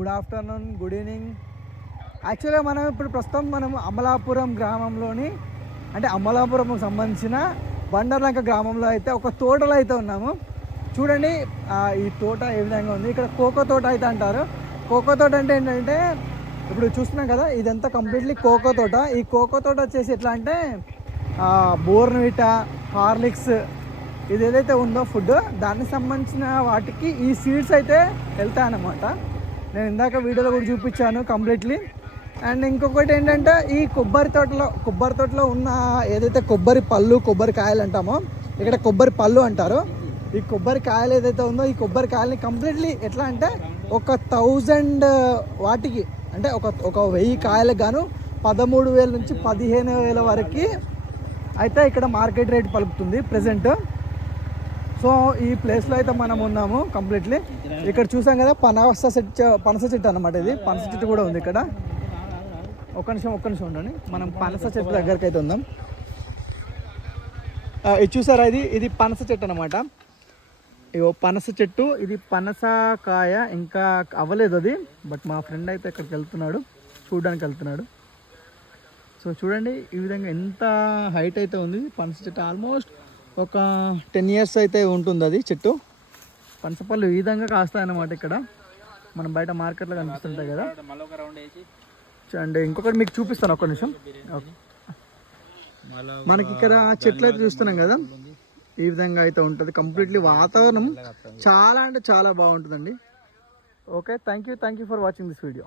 Good afternoon good evening యాక్చువల్గా మనం ఇప్పుడు ప్రస్తుతం మనం అమలాపురం గ్రామంలోని అంటే అమలాపురం సంబంధించిన బండర్లంక గ్రామంలో అయితే ఒక తోటలో అయితే ఉన్నాము. చూడండి ఈ తోట ఏ విధంగా ఉంది. ఇక్కడ కోకో తోట అయితే అంటారు. కోకో తోట అంటే ఏంటంటే ఇప్పుడు చూస్తున్నాం కదా ఇదంతా కంప్లీట్లీ కోకో తోట. ఈ కోకో తోట వచ్చేసి ఎట్లా అంటే బోర్న్విటా హార్లిక్స్ ఇది ఏదైతే ఉందో ఫుడ్ దానికి సంబంధించిన వాటికి ఈ సీడ్స్ అయితే వెళ్తాయన్నమాట. నేను ఇందాక వీడియోలో కూడా చూపించాను కంప్లీట్లీ అండ్ ఇంకొకటి ఏంటంటే ఈ కొబ్బరి తోటలో కొబ్బరి తోటలో ఉన్న ఏదైతే కొబ్బరి పళ్ళు కొబ్బరి కాయలు అంటామో ఇక్కడ కొబ్బరి పళ్ళు అంటారు. ఈ కొబ్బరి కాయలు ఏదైతే ఉందో ఈ కొబ్బరి కాయల్ని కంప్లీట్లీ ఎట్లా అంటే ఒక థౌజండ్ వాటికి అంటే ఒక ఒక వెయ్యి కాయలకు గాను పదమూడు వేల నుంచి పదిహేను వేల వరకు అయితే ఇక్కడ మార్కెట్ రేట్ పలుకుతుంది ప్రజెంట్ సో ఈ ప్లేస్లో అయితే మనం ఉన్నాము కంప్లీట్లీ ఇక్కడ చూసాం కదా పనస చెట్టు పనస చెట్టు అనమాట ఇది. పనస చెట్టు కూడా ఉంది ఇక్కడ. ఒక్క నిమిషం ఒక్క నిమిషం ఉండండి. మనం పనస చెట్టు దగ్గరికి అయితే ఉందాం. ఇది చూసారా ఇది? ఇది పనస చెట్టు అనమాట ఇగో పనస చెట్టు. ఇది పనసకాయ ఇంకా అవ్వలేదు అది. బట్ మా ఫ్రెండ్ అయితే ఇక్కడికి వెళ్తున్నాడు. చూడడానికి వెళ్తున్నాడు. సో చూడండి ఈ విధంగా ఎంత హైట్ అయితే ఉంది. పనస చెట్టు ఆల్మోస్ట్ ఒక టెన్ ఇయర్స్ అయితే ఉంటుంది అది చెట్టు. పనసపళ్ళు ఈ విధంగా కాస్తాయన్నమాట ఇక్కడ. మనం బయట మార్కెట్లో కనిపిస్తుంటాయి కదా. చూడండి ఇంకొకటి మీకు చూపిస్తాను ఒక్క నిమిషం. మనకి ఇక్కడ చెట్లు అయితే చూస్తున్నాం కదా. ఈ విధంగా అయితే ఉంటుంది. కంప్లీట్లీ వాతావరణం చాలా అంటే చాలా బాగుంటుందండి. Okay thank you thank you for watching this video